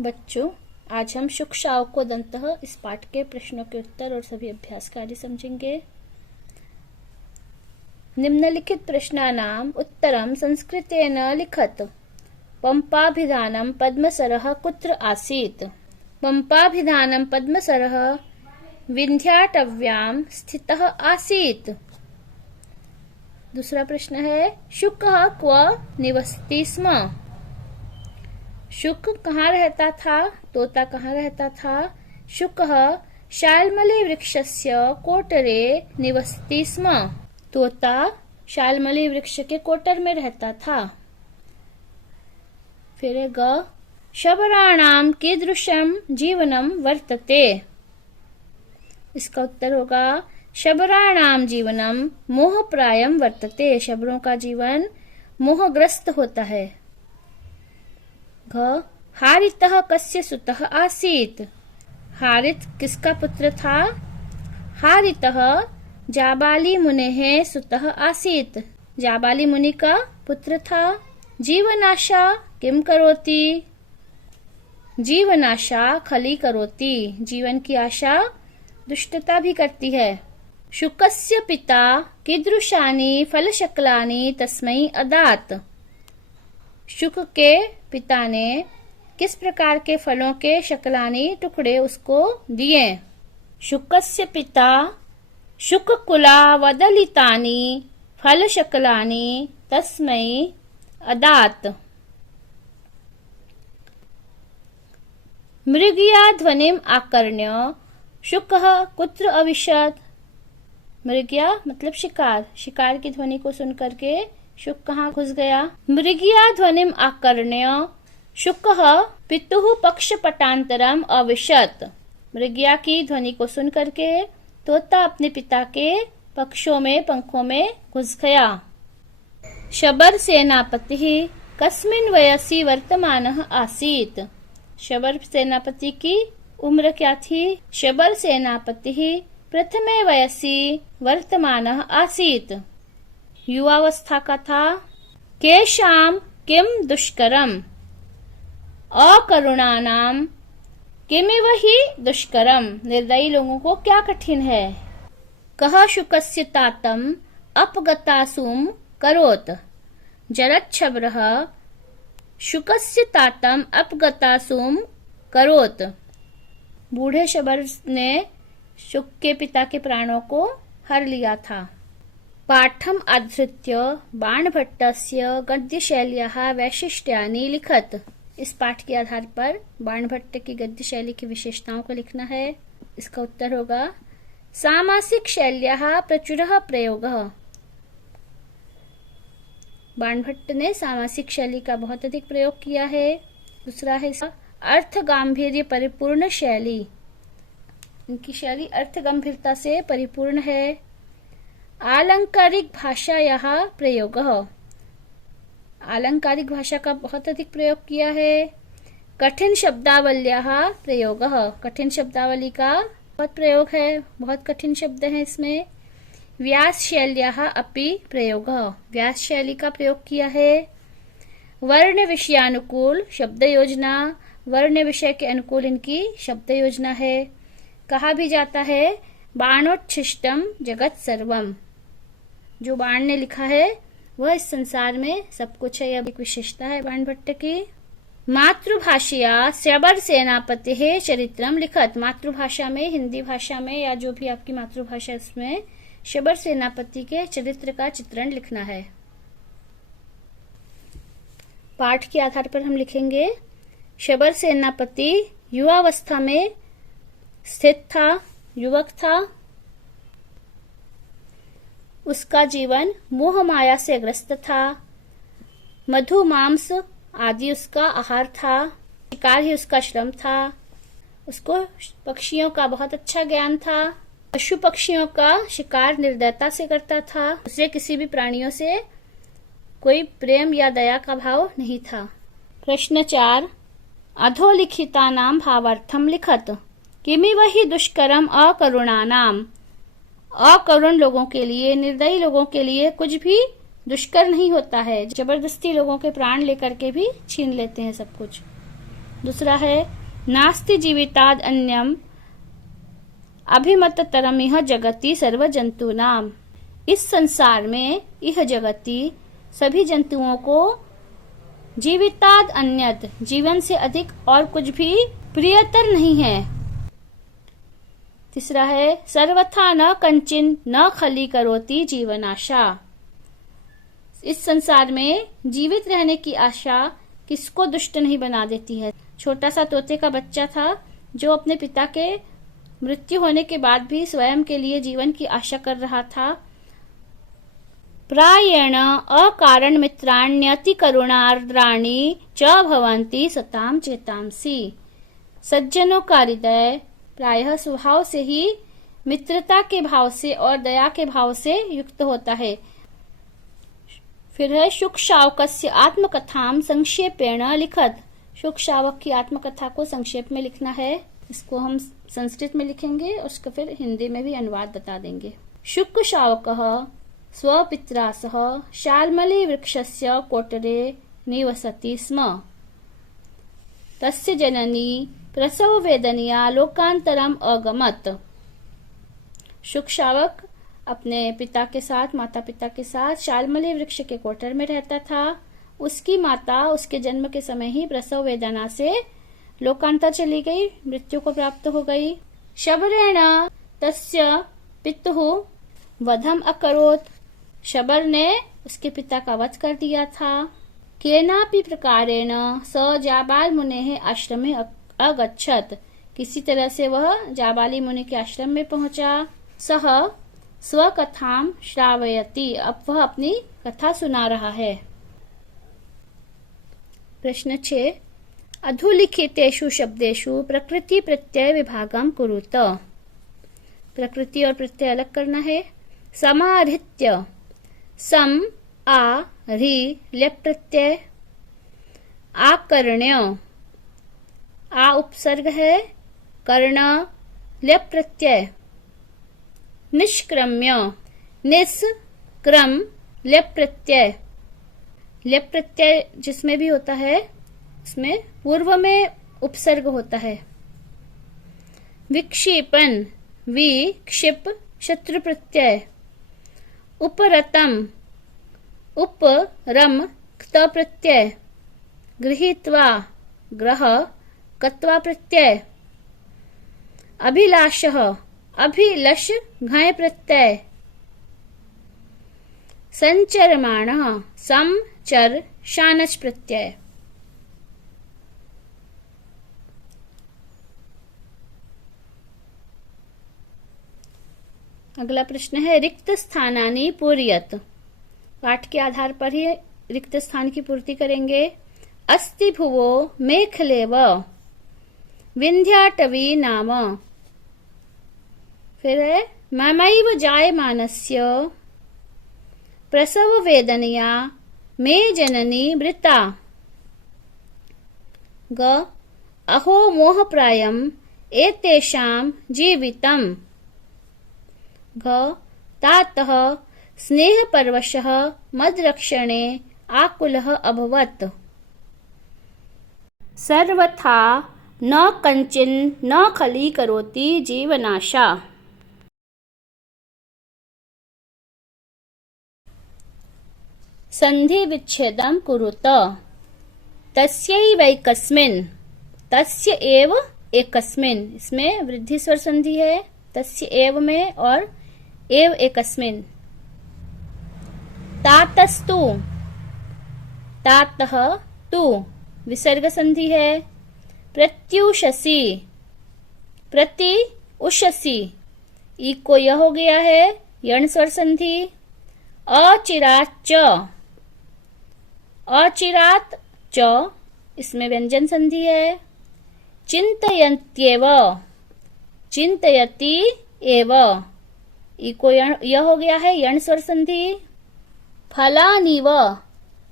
बच्चों, आज हम शुक शावको दन्तः इस पाठ के प्रश्नों के उत्तर और सभी अभ्यास कार्य समझेंगे। निम्नलिखित प्रश्नानाम् उत्तरं संस्कृतेन लिखत। पंपाभिधानं पद्मसरः कुत्र आसीत्? पंपाभिधानं पद्मसरः विन्ध्याटव्यां स्थितः आसीत्। दूसरा प्रश्न है, शुकः क्व निवसति स्म? शुक कहाँ रहता था? तोता कहाँ रहता था? शुकः शाल्मली वृक्षस्य कोटरे निवसति स्म। तोता शाल्मली वृक्ष के कोटर में रहता था। फिर ग, शबराणां कीदृशं जीवनं वर्तते? इसका उत्तर होगा, शबराणां जीवनं मोहप्रायं वर्तते। शबरों का जीवन मोहग्रस्त होता है। घ, हारितः कस्य सुतः आसीत्? हारित किसका पुत्र था? हारितः जाबाली मुनेः सुतः आसीत्। जाबाली मुनि का पुत्र था। जीवनाशा किम करोति? जीवनाशा खली करोति। जीवन की आशा दुष्टता भी करती है। शुकस्य पिता कीदृशानि फलशकलानि तस्मै अदात्? शुक के पिता ने किस प्रकार के फलों के शकलानी टुकड़े उसको दिए? शुकस्य पिता शुककुला वदलितानि फलशकलानि तस्मै अदात्। मृगया ध्वनिम् आकर्ण्य शुकः कुत्र अविशत्? मृगया मतलब शिकार। शिकार की ध्वनि को सुनकर के शुक कहाँ घुस गया? मृगया ध्वनिम् आकर्ण्य शुकः पितुः पक्षपटान्तरम् अविशत्। मृगया की ध्वनि को सुनकर के तोता अपने पिता के पक्षों में पंखों में घुस गया। शबर सेनापतिः कस्मिन् वयसि वर्तमानः आसीत्? शबर सेनापति की उम्र क्या थी? शबर सेनापतिः प्रथमे वयसि वर्तमानः आसीत्। युवावस्था का था। केषां किम दुष्करम? अकरुणानां किमिव हि दुष्करम। निर्दयी लोगों को क्या कठिन है? कः शुकस्य तातम् अपगतासुं करोत्? जरच्छबरः शुकस्य तातम् अपगतासुं करोत्। बूढ़े शबर ने शुक के पिता के प्राणों को हर लिया था। पाठम् आधृत्य बाणभट्टस्य गद्यशैल्याः वैशिष्ट्यानि लिखत। इस पाठ के आधार पर बाणभट्ट की गद्य शैली की विशेषताओं को लिखना है। इसका उत्तर होगा, सामासिक शैल्याः प्रचुरः प्रयोगः। बाणभट्ट ने सामासिक शैली का बहुत अधिक प्रयोग किया है। दूसरा है अर्थ गांभीर्य परिपूर्ण शैली। इनकी शैली अर्थ गंभीरता से परिपूर्ण है। आलंकारिक भाषायाः प्रयोगः। आलंकारिक भाषा का बहुत अधिक प्रयोग किया है। कठिन शब्दावल्याः प्रयोगः। कठिन शब्दावली का बहुत प्रयोग है, बहुत कठिन शब्द हैं इसमें। व्यास शैल्याः अपि प्रयोगः। व्यास शैली का प्रयोग किया है। वर्ण विषयानुकूल शब्द योजना। वर्ण विषय के अनुकूल इनकी शब्द योजना है। कहा भी जाता है, बाणोच्छिष्टम जगत सर्वम। जो बाण ने लिखा है वह इस संसार में सब कुछ है। यह एक विशेषता है बाणभट्ट की। मातृभाषया शबर सेनापतिः चरित्रम लिखत। मातृभाषा में, हिंदी भाषा में या जो भी आपकी मातृभाषा उसमें शबर सेनापति के चरित्र का चित्रण लिखना है। पाठ के आधार पर हम लिखेंगे, शबर सेनापति युवावस्था में स्थित था, युवक था। उसका जीवन मोह माया से ग्रस्त था। मधु मांस आदि उसका आहार था। शिकार ही उसका श्रम था। उसको पक्षियों का बहुत अच्छा ज्ञान था। पशु पक्षियों का शिकार निर्दयता से करता था। उसे किसी भी प्राणियों से कोई प्रेम या दया का भाव नहीं था। प्रश्न 4, अधोलिखितानां भावार्थम लिखत। किमिव हि दुष्करम अकरुणानाम। अकरुण लोगों के लिए, निर्दयी लोगों के लिए कुछ भी दुष्कर नहीं होता है। जबरदस्ती लोगों के प्राण लेकर के भी छीन लेते हैं सब कुछ। दूसरा है नास्ति जीविताद अन्यम अभिमततरम इह जगति सर्व जंतूनाम। इस संसार में इह जगति सभी जंतुओं को जीविताद अन्यत जीवन से अधिक और कुछ भी प्रियतर नहीं है। तीसरा है सर्वथा न कंचिन न खली करोति जीवनाशा। इस संसार में जीवित रहने की आशा किसको दुष्ट नहीं बना देती है। छोटा सा तोते का बच्चा था जो अपने पिता के मृत्यु होने के बाद भी स्वयं के लिए जीवन की आशा कर रहा था। प्रायेण अकारण मित्राण्यति करुणार्द्राणि च भवन्ति सताम चेतांसी। सज्जनों का हृदय प्रायः स्वभाव से ही मित्रता के भाव से और दया के भाव से युक्त होता है। फिर है शुक शावकस्य आत्मकथाम संक्षेपेण लिखत। शुक शावक की आत्मकथा को संक्षेप में लिखना है। इसको हम संस्कृत में लिखेंगे, उसको फिर हिंदी में भी अनुवाद बता देंगे। शुक शावकः स्वपित्रा सह शाल्मली वृक्षस्य कोटरे निवसति स्म। तस्य जननी प्रसव वेदनया लोकांतरम अगमत। शुक शावक अपने पिता के साथ, माता पिता के साथ शाल्मली वृक्ष के कोटर में रहता था। उसकी माता उसके जन्म के समय ही प्रसव वेदना से लोकांतर चली गई, मृत्यु को प्राप्त हो गई। शबरेण तस्य पितुः वधम अकरोत्। शबर ने उसके पिता का वध कर दिया था। केनापि प्रकारेण स जाबाल मुनेः आश्रमे अगच्छत। किसी तरह से वह जाबाली मुनि के आश्रम में पहुंचा। सह स्वकथाम श्रावयति। अब वह अपनी कथा सुना रहा है। प्रश्न 6 अधोलिखितेषु शब्देषु प्रकृति प्रत्यय विभागम कुरुत। प्रकृति और प्रत्यय अलग करना है। समाहृत्य सम आ रि लेप प्रत्यय। आकर्ण्य आ उपसर्ग है, कर्ण लेप प्रत्यय। निष्क्रम्य निस क्रम लेप प्रत्यय। लेप प्रत्यय जिसमें भी होता है उसमें पूर्व में उपसर्ग होता है। विक्षेपण विक्षिप शत्रु प्रत्यय। उपरतम उपरम क्त प्रत्यय। गृहीत्वा ग्रह कत्वा प्रत्यय। अभिलाषः अभिलष घय प्रत्यय। संचरमाणः सम चर शानच प्रत्यय। अगला प्रश्न है रिक्त स्थानानि पूरयत। पाठ के आधार पर ही रिक्त स्थान की पूर्ति करेंगे। अस्ति भुवो मेखलेव विंध्याटवी नाम। फिर है ममैव जायमानस्य प्रसव वेदनया मे जननी मृता। ग अहो मोहप्रायम एतेषां जीवितम्। घ तातः स्नेहपरवशः मद्रक्षणे आकुलः अभवत्। सर्वथा न कंचिन न खली करोति जीवनाशा। संधि विच्छेदम कुरुत। तस्यैवैकस्मिन् तस्य एव एकस्मिन्। इसमें वृद्धि स्वर संधि है तस्य एव में और एव एकस्मिन्। तातस्तु तातः तु विसर्ग संधि है। प्रत्युषसी प्रति उषसी। ई को यह हो गया है यण स्वर संधि। अचिरात च अचिरात च इसमें व्यंजन संधि है। चिंतयन्त्येव चिंतयति एव। ई को यह हो गया है यण स्वर संधि। फलानिव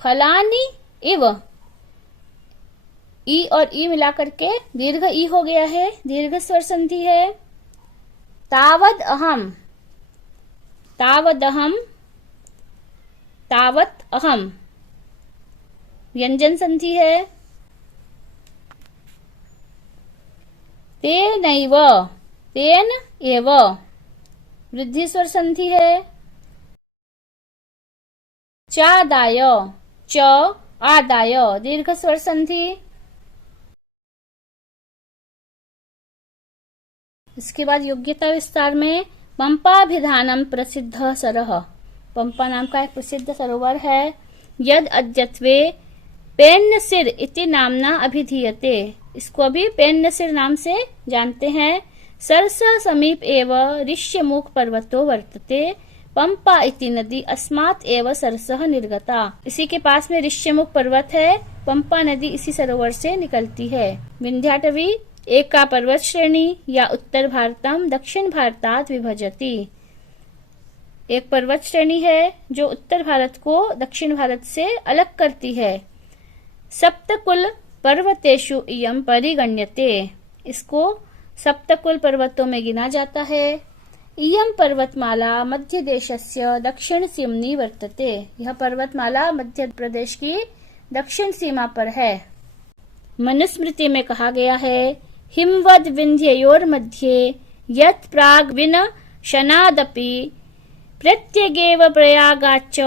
फलानि इव। ई और ई मिलाकर के दीर्घ ई हो गया है, दीर्घ स्वर संधि है। तावद अहम तावदहम तावत अहम व्यंजन संधि है। तेनैव, तेन एव वृद्धि स्वर संधि है। चादाय, च आदाय दीर्घ स्वर संधि। इसके बाद योग्यता विस्तार में पंपाभिधानम प्रसिद्ध सरः, पंपा नाम का एक प्रसिद्ध सरोवर है। यद अद्यत्वे पेन्नसिर इति नामना अभिधीयते, इसको भी पेन्नसिर नाम से जानते हैं। सरस समीप एव ऋष्यमुख पर्वतो वर्तते, पंपा इति नदी अस्मात् एव सरसः निर्गता, इसी के पास में ऋष्यमुख पर्वत है, पंपा नदी इसी सरोवर से निकलती है। विंध्याटवी एका पर्वत श्रेणी या उत्तर भारतम दक्षिण भारतात विभजति, एक पर्वत श्रेणी है जो उत्तर भारत को दक्षिण भारत से अलग करती है। सप्तकुल पर्वतेषु इयं परिगण्यते, इसको सप्तकुल पर्वतों में गिना जाता है। इयं पर्वतमाला मध्य देशस्य दक्षिण सीमनि वर्तते, यह पर्वतमाला मध्य प्रदेश की दक्षिण सीमा पर है। मनुस्मृति में कहा गया है, हिमवद विंध्ययोर मध्ये यत् प्राग विनशनादपि प्रत्यगेव प्रयागाच्च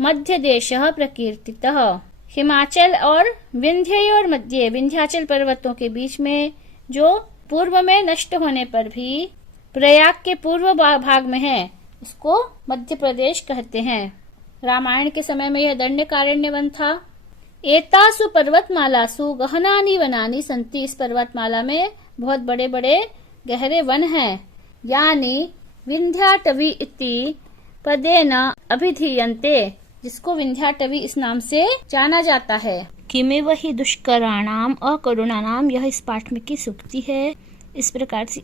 मध्य देशः प्रकीर्तितः, हिमाचल और विंध्ययोर मध्य, विंध्याचल पर्वतों के बीच में जो पूर्व में नष्ट होने पर भी प्रयाग के पूर्व भाग में है, उसको मध्य प्रदेश कहते हैं। रामायण के समय में यह दंडकारण्य वन था। एतासु पर्वतमालासु गहनानि वनानि सन्ति, इस पर्वतमाला में बहुत बड़े बड़े गहरे वन हैं। यानी विंध्याटवी इति पदेन अभिधीयन्ते, जिसको विंध्याटवी इस नाम से जाना जाता है। किमेव हि दुष्कराणाम अकरुणानाम, यह इस पाठ में की सूक्ति है। इस प्रकार से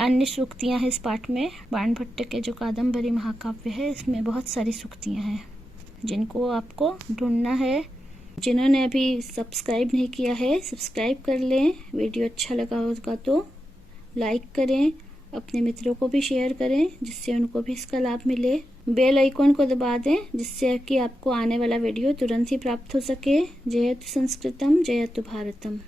अन्य सूक्तियां हैं इस पाठ में। बाणभट्ट के जो कादम्बरी महाकाव्य है, इसमें बहुत सारी सूक्तियां हैं जिनको आपको ढूंढना है। जिन्होंने अभी सब्सक्राइब नहीं किया है, सब्सक्राइब कर लें। वीडियो अच्छा लगा होगा तो लाइक करें, अपने मित्रों को भी शेयर करें जिससे उनको भी इसका लाभ मिले। बेल आइकॉन को दबा दें जिससे कि आपको आने वाला वीडियो तुरंत ही प्राप्त हो सके। जयतु संस्कृतम, जयतु भारतम।